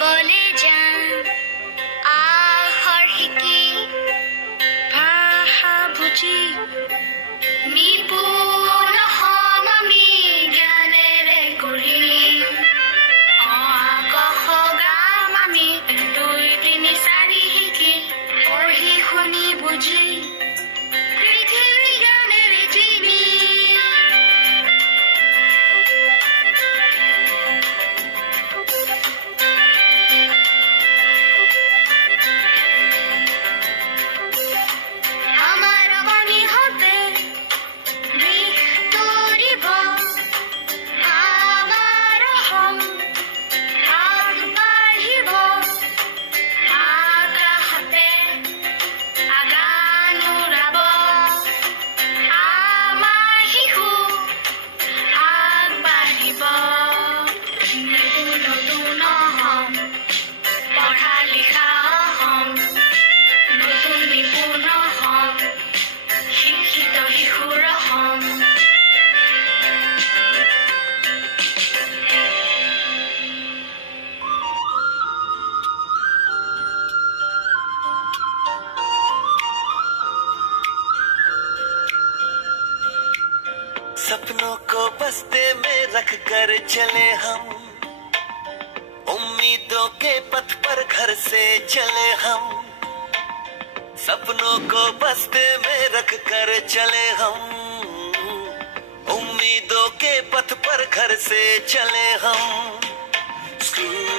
বলে যান আহৰ শিকি ভাষা বুজি নিপুণ হম আমি জ্ঞানেৰে গঢ়ি কষ গাম আমি 2 3 4 শিকি পঢ়ি শুনি বুজি পৃথিৱী জ্ঞানেৰে চিনি আমাৰ বাণী হতে বিষ তৰিব আমাৰ হম আগবাঢ়িব আকাশতে আগান উৰাব আমাৰ শিশু আগবাঢ়িব নতুন হম পঢ়া লিখা হম নতুন নিপুণ হম শিক্ষিত শিশুৰ হম सपनों को बस्ते में रख कर चले हम उम्मीदों के पथ पर घर से चले हम सपनों को बस्ते में रख कर चले हम उम्मीदों के पथ पर घर से चले हम स्कूल